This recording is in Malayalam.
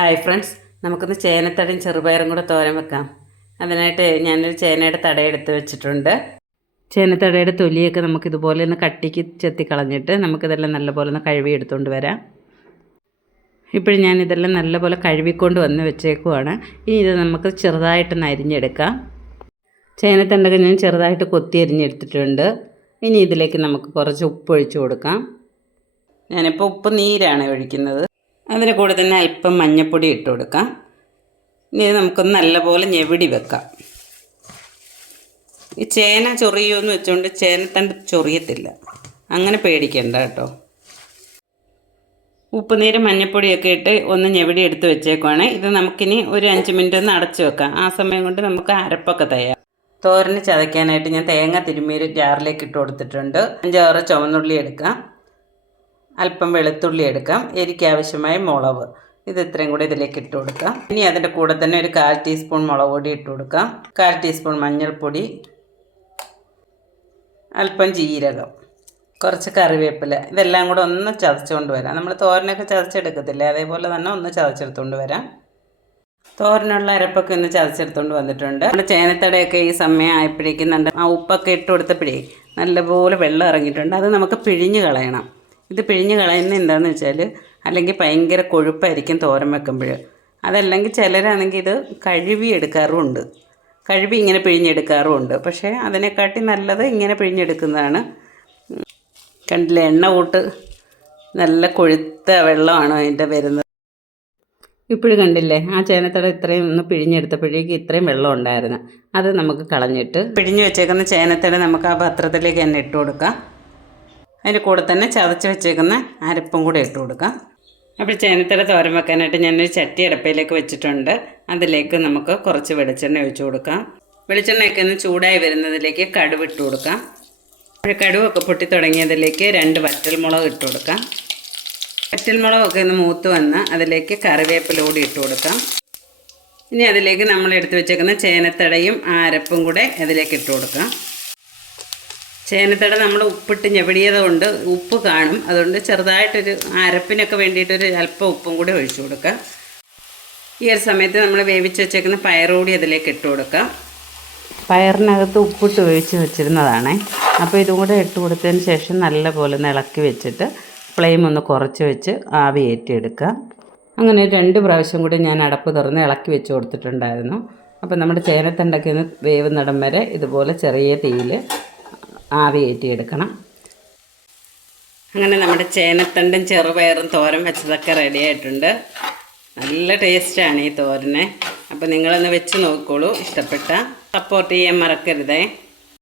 ഹായ് ഫ്രണ്ട്സ്, നമുക്കൊന്ന് ചേനത്തടയും ചെറുപയറും കൂടെ തോരൻ വെക്കാം. അതിനായിട്ട് ഞാനൊരു ചേനയുടെ തടയെടുത്ത് വെച്ചിട്ടുണ്ട്. ചേനത്തടയുടെ തൊലിയൊക്കെ നമുക്കിതുപോലെ ഒന്ന് കട്ടിക്ക് ചെത്തിക്കളഞ്ഞിട്ട് നമുക്കിതെല്ലാം നല്ലപോലെ ഒന്ന് കഴുകി എടുത്തുകൊണ്ട് വരാം. ഇപ്പോഴും ഞാനിതെല്ലാം നല്ലപോലെ കഴുകിക്കൊണ്ട് വന്ന് വെച്ചേക്കുവാണ്. ഇനി ഇത് നമുക്ക് ചെറുതായിട്ടൊന്ന് അരിഞ്ഞെടുക്കാം. ചേനത്തണ്ടൊക്കെ ഞാൻ ചെറുതായിട്ട് കൊത്തി അരിഞ്ഞെടുത്തിട്ടുണ്ട്. ഇനി ഇതിലേക്ക് നമുക്ക് കുറച്ച് ഉപ്പ് ഒഴിച്ച് കൊടുക്കാം. ഞാനിപ്പോൾ ഉപ്പ് നീരാണ് ഒഴിക്കുന്നത്. അതിന് കൂടെ തന്നെ അല്പം മഞ്ഞൾപ്പൊടി ഇട്ട് കൊടുക്കാം. ഇനി നമുക്കൊന്ന് നല്ലപോലെ ഞെവിടി വെക്കാം. ഈ ചേന ചൊറിയുമെന്ന് വെച്ചുകൊണ്ട് ചേനത്തണ്ട് ചൊറിയത്തില്ല, അങ്ങനെ പേടിക്കണ്ട കേട്ടോ. ഉപ്പുനീരും മഞ്ഞൾപ്പൊടിയൊക്കെ ഇട്ട് ഒന്ന് ഞെവിടി എടുത്ത് വെച്ചേക്കുവാണ്. ഇത് നമുക്കിനി ഒരു 5 മിനിറ്റ് ഒന്ന് അടച്ചു വെക്കാം. ആ സമയം കൊണ്ട് നമുക്ക് അരപ്പൊക്കെ തയ്യാറാം. തോരന് ചതയ്ക്കാനായിട്ട് ഞാൻ തേങ്ങ തിരുമ്മി ജാറിലേക്ക് ഇട്ട് കൊടുത്തിട്ടുണ്ട്. 5-6 ചുവന്നുള്ളി എടുക്കാം, അല്പം വെളുത്തുള്ളി എടുക്കാം, എരിക്ക് ആവശ്യമായ മുളക്, ഇത് ഇത്രയും കൂടെ ഇതിലേക്ക് ഇട്ട് കൊടുക്കാം. ഇനി അതിൻ്റെ കൂടെ തന്നെ ഒരു 1/4 ടീസ്പൂൺ മുളക് പൊടി ഇട്ട് കൊടുക്കാം, 1/4 ടീസ്പൂൺ മഞ്ഞൾപ്പൊടി, അല്പം ജീരകം, കുറച്ച് കറിവേപ്പില, ഇതെല്ലാം കൂടെ ഒന്ന് ചതച്ചുകൊണ്ട് വരാം. നമ്മൾ തോരനൊക്കെ ചതച്ചെടുക്കത്തില്ലേ, അതേപോലെ തന്നെ ഒന്ന് ചതച്ചെടുത്തുകൊണ്ട് വരാം. തോരനുള്ള അരപ്പൊക്കെ ഒന്ന് ചതച്ചെടുത്തുകൊണ്ട് വന്നിട്ടുണ്ട്. നമ്മുടെ ചേനത്തടയൊക്കെ ഈ സമയം ആയപ്പോഴേക്കും ആ ഉപ്പൊക്കെ ഇട്ട് കൊടുത്തപ്പോഴേ നല്ലപോലെ വെള്ളം ഇറങ്ങിയിട്ടുണ്ട്. അത് നമുക്ക് പിഴിഞ്ഞ് കളയണം. ഇത് പിഴിഞ്ഞ് കളയുന്നത് എന്താണെന്ന് വെച്ചാൽ, അല്ലെങ്കിൽ ഭയങ്കര കൊഴുപ്പായിരിക്കും തോരൻ വെക്കുമ്പോൾ. അതല്ലെങ്കിൽ ചിലരാണെങ്കിൽ ഇത് കഴുകി എടുക്കാറുമുണ്ട്, കഴുകി ഇങ്ങനെ പിഴിഞ്ഞെടുക്കാറുമുണ്ട്. പക്ഷേ അതിനെക്കാട്ടി നല്ലത് ഇങ്ങനെ പിഴിഞ്ഞെടുക്കുന്നതാണ്. കണ്ടില്ലേ, എണ്ണ കൂട്ട് നല്ല കൊഴുത്ത വെള്ളമാണ് അതിൻ്റെ വരുന്നത്. ഇപ്പോഴും കണ്ടില്ലേ, ആ ചേനത്തട ഇത്രയും ഒന്ന് പിഴിഞ്ഞെടുത്തപ്പോഴേക്കും ഇത്രയും വെള്ളം ഉണ്ടായിരുന്നു. അത് നമുക്ക് കളഞ്ഞിട്ട് പിഴിഞ്ഞ് വെച്ചേക്കുന്ന ചേനത്തട നമുക്ക് ആ പാത്രത്തിലേക്ക് തന്നെ ഇട്ട് കൊടുക്കാം. അതിൻ്റെ കൂടെ തന്നെ ചതച്ച് വെച്ചേക്കുന്ന അരപ്പും കൂടെ ഇട്ട് കൊടുക്കാം. അപ്പോൾ ചേനത്തട തോരൻ വെക്കാനായിട്ട് ഞാനൊരു ചട്ടി അടപ്പയിലേക്ക് വെച്ചിട്ടുണ്ട്. അതിലേക്ക് നമുക്ക് കുറച്ച് വെളിച്ചെണ്ണ ഒഴിച്ച് കൊടുക്കാം. വെളിച്ചെണ്ണയൊക്കെ ഒന്ന് ചൂടായി വരുന്നതിലേക്ക് കടുക് ഇട്ട് കൊടുക്കാം. അപ്പോൾ കടുവൊക്കെ പൊട്ടി തുടങ്ങിയതിലേക്ക് 2 വറ്റൽമുളക് ഇട്ട് കൊടുക്കാം. വറ്റൽമുളകൊക്കെ ഒന്ന് മൂത്ത് വന്ന് അതിലേക്ക് കറിവേപ്പില കൂടി ഇട്ട് കൊടുക്കാം. ഇനി അതിലേക്ക് നമ്മൾ എടുത്ത് വെച്ചേക്കുന്ന ചേനത്തടയും ആ അരപ്പും കൂടെ അതിലേക്ക് ഇട്ട് കൊടുക്കാം. ചേനത്തട നമ്മൾ ഉപ്പിട്ട് ഞെവിടിയത് കൊണ്ട് ഉപ്പ് കാണും, അതുകൊണ്ട് ചെറുതായിട്ടൊരു അരപ്പിനൊക്കെ വേണ്ടിയിട്ടൊരു അല്പം ഉപ്പും കൂടി ഒഴിച്ചു കൊടുക്കുക. ഈ ഒരു സമയത്ത് നമ്മൾ വേവിച്ച് വെച്ചേക്കുന്ന പയർ കൂടി അതിലേക്ക് ഇട്ട് കൊടുക്കാം. പയറിനകത്ത് ഉപ്പിട്ട് വേവിച്ച് വെച്ചിരുന്നതാണ്. അപ്പോൾ ഇതും കൂടെ ഇട്ട് കൊടുത്തതിന് ശേഷം നല്ലപോലെ ഒന്ന് ഇളക്കി വെച്ചിട്ട് ഫ്ലെയിം ഒന്ന് കുറച്ച് വെച്ച് ആവി ഏറ്റിയെടുക്കാം. അങ്ങനെ 2 പ്രാവശ്യം കൂടി ഞാൻ അടപ്പ് തുറന്ന് ഇളക്കി വെച്ച് കൊടുത്തിട്ടുണ്ടായിരുന്നു. അപ്പോൾ നമ്മുടെ ചേനത്തണ്ടൊക്കെ ഒന്ന് വേവുന്നിടം വരെ ഇതുപോലെ ചെറിയ തീയിൽ ആവി ഏറ്റിയെടുക്കണം. അങ്ങനെ നമ്മുടെ ചേനത്തണ്ടും ചെറുപയറും തോരൻ വെച്ചതൊക്കെ റെഡി ആയിട്ടുണ്ട്. നല്ല ടേസ്റ്റാണ് ഈ തോരന്. അപ്പോൾ നിങ്ങളൊന്ന് വെച്ച് നോക്കിക്കോളൂ. ഇഷ്ടപ്പെട്ട സപ്പോർട്ട് ചെയ്യാൻ മറക്കരുതേ.